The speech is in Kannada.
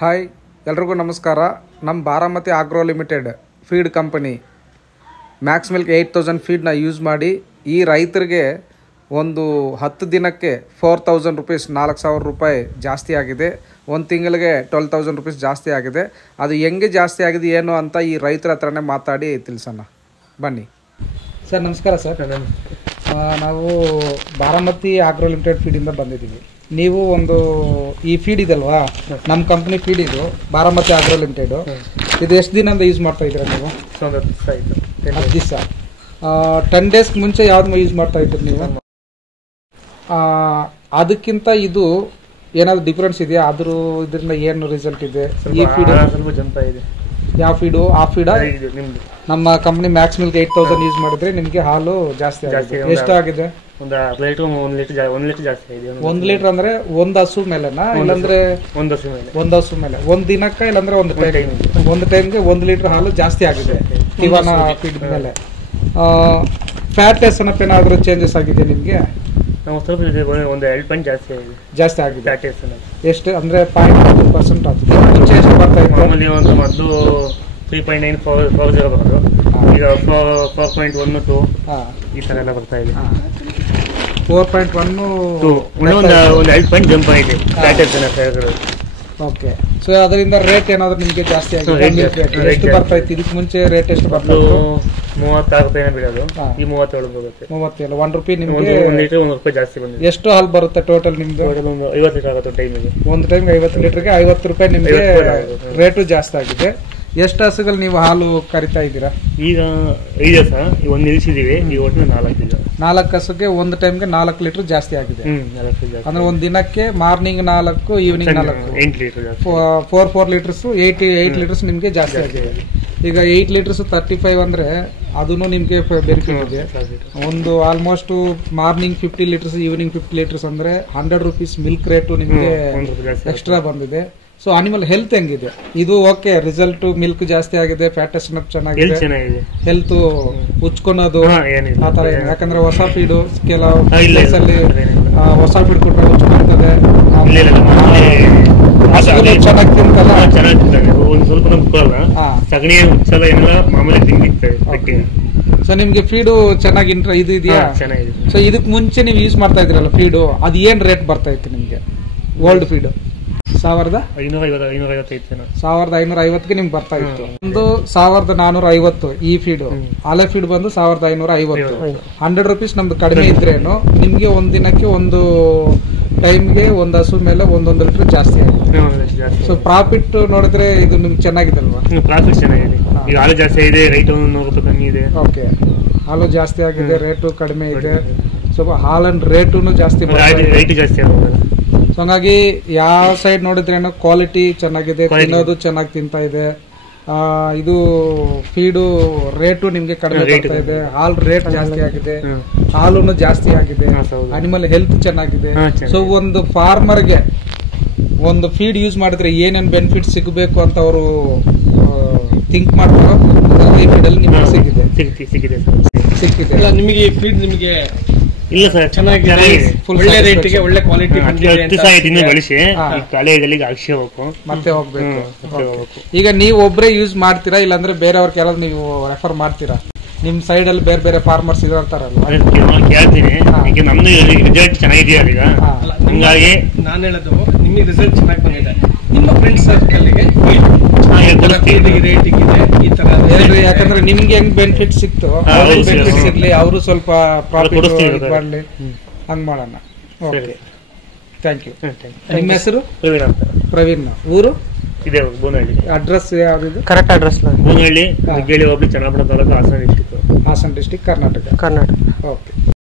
ಹಾಯ್ ಎಲ್ರಿಗೂ ನಮಸ್ಕಾರ. ನಮ್ಮ Baramati agro limited feed company max milk 8000 ಫೀಡ್ನ ಯೂಸ್ ಮಾಡಿ ಈ ರೈತರಿಗೆ ಒಂದು 10 ದಿನಕ್ಕೆ 4000 ರೂಪೀಸ್ 4000 ರೂಪಾಯಿ ಜಾಸ್ತಿ ಆಗಿದೆ. ಒಂದು ತಿಂಗಳಿಗೆ 12000 ರೂಪೀಸ್ ಜಾಸ್ತಿ ಆಗಿದೆ. ಅದು ಹೆಂಗೆ ಜಾಸ್ತಿ ಆಗಿದೆ ಏನು ಅಂತ ಈ ರೈತರ ಹತ್ರನೇ ಮಾತಾಡಿ ತಿಳಿಸೋಣ ಬನ್ನಿ. ಸರ್ ನಮಸ್ಕಾರ. ಸರ್ ನಾವು ಬಾರಾಮತಿ ಆಗ್ರೋ ಲಿಮಿಟೆಡ್ ಫೀಡಿಂದ ಬಂದಿದ್ದೀವಿ. ನೀವು ಒಂದು ಈ ಫೀಡ್ ಇದಲ್ವಾ, ನಮ್ಮ ಕಂಪ್ನಿ ಫೀಡ್ ಇದು ಬಾರಾಮತಿ ಆಗ್ರೋ ಲಿಮಿಟೆಡ್. ಇದು ಎಷ್ಟು ದಿನದಿಂದ ಯೂಸ್ ಮಾಡ್ತಾ ಇದ್ದೀರಾ ನೀವು? 10 ದಿವಸ. 10 ಡೇಸ್ ಮುಂಚೆ ಯಾವ್ದು ಯೂಸ್ ಮಾಡ್ತಾ ಇದ್ದೀರಿ ನೀವು? ಅದಕ್ಕಿಂತ ಇದು ಏನಾದ್ರು ಡಿಫ್ರೆನ್ಸ್ ಇದೆಯಾ? ಇದರಿಂದ ಏನು ರಿಸಲ್ಟ್ ಇದೆ? ಈ ಫೀಡ್ ಯಾವ ಫೀಡು? ಆ ಫೀಡ ನಮ್ಮ ಕಂಪ್ನಿ ಮ್ಯಾಕ್ಸ್ ಮಿಲ್ಕ್ 8000 ಯೂಸ್ ಮಾಡಿದ್ರೆ ನಿಮಗೆ ಹಾಲು ಜಾಸ್ತಿ ಆಗಿದೆ. ಎಷ್ಟು ಆಗಿದೆ? 1 ಲೀಟರ್ ಜಾಸ್ತಿ ಆಗಿದೆ. 1 ಲೀಟರ್ ಅಂದ್ರೆ ಒಂದು ಹಸು ಮೇಲೆನಾ ಇಲ್ಲಾಂದ್ರೆ ಒಂದು ಹಸು ಮೇಲೆ? ಒಂದು ದಿನಕ್ಕ ಇಲ್ಲಾಂದ್ರೆ ಒಂದು ಟೈಮ್ಗೆ 1 ಲೀಟರ್ ಹಾಲು ಜಾಸ್ತಿ ಆಗಿದೆ ಇವನ ಫೀಡ್ ಮೇಲೆ. ಫ್ಯಾಟ್ನೆಸ್ ಏನಾದ್ರು ಚೇಂಜಸ್ ಆಗಿದೆ ನಿಮ್ಗೆ? ಒಂದು 2 ಪಾಯಿಂಟ್ ಜಾಸ್ತಿ ಆಗಿದೆ. ಎಷ್ಟು ಅಂದ್ರೆ 0.2% ಆಗಿದೆ. ಮುಂಚೆ ಎಷ್ಟು ಬರ್ತಾ ಇತ್ತು? ಮೊದಲು 3.940 ಬರೋದು, ಈಗ 4.12 ಈ ತರ ಎಲ್ಲ ಬರ್ತಾ ಇದೆ. 4.12 ಒಂದು 2 ಪಾಯಿಂಟ್ ಜಂಪ್ ಆಗಿದೆ. ಓಕೆ. ಸೊ ಅದರಿಂದ ರೇಟ್ ಏನಾದ್ರು ನಿಮಗೆ ಜಾಸ್ತಿ ಆಗಿದೆ? ಎಷ್ಟು ಬರ್ತಾ ಇತ್ತು ಇದಕ್ಕೆ ಮುಂಚೆ? ರೇಟ್ ಎಷ್ಟು ಬರ್ತಾ ಇತ್ತು? 36 ರೂಪಾಯಿ ಬಿಡೋದು, ಈ 37 ಬರುತ್ತೆ. 37 1 ರೂಪಾಯಿ ನಿಮಗೆ. 1 ಲೀಟರ್ 1 ರೂಪಾಯಿ ಜಾಸ್ತಿ ಬಂದಿದೆ. ಎಷ್ಟು ಹಾಲು ಬರುತ್ತೆ ಟೋಟಲ್ ನಿಮ್ದು? 50 ಲೀಟರ್ ಆಗುತ್ತೆ ಟೈಮಿಗೆ. ಒಂದು ಟೈಮ್ಗೆ 50 ಲೀಟರ್ಗೆ 50 ರೂಪಾಯಿ ನಿಮಗೆ ರೇಟು ಜಾಸ್ತಿ ಆಗಿದೆ. ಎಷ್ಟು ಹಸುಗಳು ನೀವು ಹಾಲು ಕರಿತಾ ಇದ್ದೀರಾ? ಈಗ 5 ಹಸ ಒಂದು ನಿಲ್ಸಿದೀವಿ. ಈ ಒಟ್ಟು 4 ಇದೆ. 4 ಹಸುಗೆ ಒಂದು ಟೈಮ್ಗೆ 4 ಲೀಟರ್ ಜಾಸ್ತಿ ಆಗಿದೆ. ಅಂದ್ರೆ ಒಂದು ದಿನಕ್ಕೆ morning 4, evening 4, 8 litre 4 litres 8 litres ನಿಮ್ಗೆ ಜಾಸ್ತಿ ಆಗಿದೆ. ಈಗ 8 ಲೀಟರ್ಸ್ 35 ಅಂದ್ರೆ ಅದನ್ನು ನಿಮ್ಗೆ ಬೆನಿಫಿಟ್ ಇದೆ. ಒಂದು almost morning 50 litres evening 50 litres ಅಂದ್ರೆ 100 ರೂಪೀಸ್ ಮಿಲ್ಕ್ ರೇಟು ನಿಮ್ಗೆ ಎಕ್ಸ್ಟ್ರಾ ಬಂದಿದೆ. ಸೊ ಅನಿಮಲ್ ಹೆಲ್ತ್ ಹೆಂಗಿದೆ? ಇದು ಓಕೆ, ರಿಸಲ್ಟ್ ಮಿಲ್ಕ್ ಜಾಸ್ತಿ ಆಗಿದೆ, ಫ್ಯಾಟಸ್ ಚೆನ್ನಾಗಿದೆ, ಹೆಲ್ತ್ ಉಚ್ಕೊಳೋದು ಆ ತರ ಏನು? ಯಾಕಂದ್ರೆ ಹೊಸ ಫೀಡು ಕೆಲವು ಪ್ಲೇಸ್ ಅಲ್ಲಿ ಹೊಸ ಫೀಡ್ ಕೊಟ್ಟರೆ ಉಚ್ಕೊಳ್ತದೆ, ಚೆನ್ನಾಗಿ ತಿಂತಲ್ಲ. ಒಂದು ಸ್ವಲ್ಪ ಸಗಣಿ ಉಚ್ಚಲ ಎಲ್ಲ ಮಾಮೂಲಿ ತಿಂದಿರ್ತದೆ. ಸೊ ನಿಮ್ಗೆ ಫೀಡು ಚೆನ್ನಾಗಿ ಇದು ಇದೆಯಾ? ಚೆನ್ನಾಗಿದೆ. ಸೊ ಇದಕ್ ಮುಂಚೆ ನೀವು ಯೂಸ್ ಮಾಡ್ತಾ ಇದ್ರಲ್ಲ ಫೀಡು, ಅದು ಏನ್ ರೇಟ್ ಬರ್ತಾ ಇತ್ತು ನಿಮ್ಗೆ? ಓಲ್ಡ್ ಫೀಡು 1550ಗೆ ನಿಮ್ಗೆ ಬರ್ತಾ ಇತ್ತು. ಒಂದು 1450 ಈ ಫೀಡ್. ಹಳೆ ಫೀಡ್ ಬಂದು 1550. 100 ರೂಪೀಸ್ ನಮ್ದು ಕಡಿಮೆ ಇದ್ರೇನು ನಿಮ್ಗೆ ಒಂದ್ ದಿನಕ್ಕೆ ಒಂದು ಟೈಮ್ಗೆ ಒಂದು ಹಸು ಮೇಲೆ 1 ಲೀಟರ್ ಜಾಸ್ತಿ ಆಗಿದೆ. ಸೊ ಪ್ರಾಫಿಟ್ ನೋಡಿದ್ರೆ ಇದು ನಿಮ್ಗೆ ಚೆನ್ನಾಗಿದೆ ಅಲ್ವಾ? ಪ್ರಾಫಿಟ್ ಚೆನ್ನಾಗಿದೆ. ಈಗ ಹಾಲು ಜಾಸ್ತಿ ಇದೆ, ರೈಟ್ 100 ರೂಪಾಯಿ ಕಮ್ಮಿ ಇದೆ. ಓಕೆ, ಹಾಲು ಜಾಸ್ತಿ ಆಗಿದೆ, ರೇಟು ಕಡಿಮೆ ಇದೆ. ಸ್ವಲ್ಪ ಹಾಲನ್ ರೇಟುನು ಜಾಸ್ತಿ ಆಗುತ್ತೆ. ಸೊ ಹಂಗಾಗಿ ಯಾವ ಸೈಡ್ ನೋಡಿದ್ರೇನು ಕ್ವಾಲಿಟಿ ಚೆನ್ನಾಗಿದೆ, ತಿನ್ನೋದು ಚೆನ್ನಾಗಿ ತಿಂತಾ ಇದೆ. ಇದು ಫೀಡು ರೇಟು ನಿಮ್ಗೆ ಕಡಿಮೆ ಬರ್ತಾ ಇದೆ, ಹಾಲ್ ರೇಟ್ ಜಾಸ್ತಿ ಆಗಿದೆ, ಹಾಲುನು ಜಾಸ್ತಿ ಆಗಿದೆ, ಅನಿಮಲ್ ಹೆಲ್ತ್ ಚೆನ್ನಾಗಿದೆ. ಸೊ ಒಂದು ಫಾರ್ಮರ್ಗೆ ಒಂದು ಫೀಡ್ ಯೂಸ್ ಮಾಡಿದ್ರೆ ಏನೇನ್ ಬೆನಿಫಿಟ್ ಸಿಗಬೇಕು ಅಂತ ಅವರು ಥಿಂಕ್ ಮಾಡ್ತಾರೋ ಈ ಫೀಡಲ್ಲಿ ನಿಮ್ಗೆ ಸಿಕ್ಕಿದೆ. ನಿಮಗೆ ಫೀಡ್ ನಿಮಗೆ ಇಲ್ಲ ಸರ್, ಚೆನ್ನಾಗಿ ಒಳ್ಳೆ ರೇಟಿಗೆ ಒಳ್ಳೆ ಕ್ವಾಲಿಟಿ ಬಳಸಿ ಕಾಲೇಜಲ್ಲಿ ಹಾಕ್ಸ್ಕೋಬೇಕು, ಮತ್ತೆ ಹೋಗ್ಬೇಕು. ಈಗ ನೀವು ಒಬ್ಬರೇ ಯೂಸ್ ಮಾಡ್ತೀರಾ ಇಲ್ಲಾಂದ್ರೆ ಬೇರೆಯವ್ರ ಕೆಲವು ನೀವು ರೆಫರ್ ಮಾಡ್ತೀರಾ? ನಿಮ್ ಸೈಡ್ ಅಲ್ಲಿ ಬೇರೆ ಬೇರೆ ಫಾರ್ಮರ್ಸ್ ಇರ್ತಾರಲ್ವಾ? ಕೇಳ್ತೀನಿ. ಈಗ ನಮ್ದು ರಿಸಲ್ಟ್ ಚೆನ್ನಾಗಿದೆಯಾ ಈಗ, ಹಂಗಾಗಿ ನಾನು ಹೇಳೋದು ನಿಮಗೆ ರಿಸಲ್ಟ್ ಚೆನ್ನಾಗಿ ಬಂದಿದೆ. ನಿಮ್ಮ ಫ್ರೆಂಡ್ಸ್ ಸರ್ಕಲ್ಗೆ ರೇಟಿಂಗ್ ಇದೆ ಈ ತರ ಹೇಳ್ರಿ. ಯಾಕಂದ್ರೆ ನಿಮ್ಗೆ ಹೆಂಗ್ ಬೆನಿಫಿಟ್ ಸಿಕ್ತು ಬೆನಿಫಿಟ್ಸ್ ಇರ್ಲಿ, ಅವರು ಸ್ವಲ್ಪ ಪ್ರಾಫಿಟ್ ಮಾಡ್ಲಿ, ಹಂಗ್ ಮಾಡೋಣ. Okay, thank you. ನಿಮ್ಮ ಹೆಸರು? ಪ್ರವೀಣ್. ಊರು? ಇದೆ ಬೋನಹಳ್ಳಿ. ಅಡ್ರೆಸ್ ಯಾವ್ದು? ಕರೆಕ್ಟ್ ಅಡ್ರೆಸ್ ಬೋನಹಳ್ಳಿ, ಗೆಳಿ ಹೋಬಳಿ, ಚನ್ನಪಟ್ಟಣ ತಾಲೂಕು, ಹಾಸನ ಡಿಸ್ಟಿಕ್, ಕರ್ನಾಟಕ. ಓಕೆ.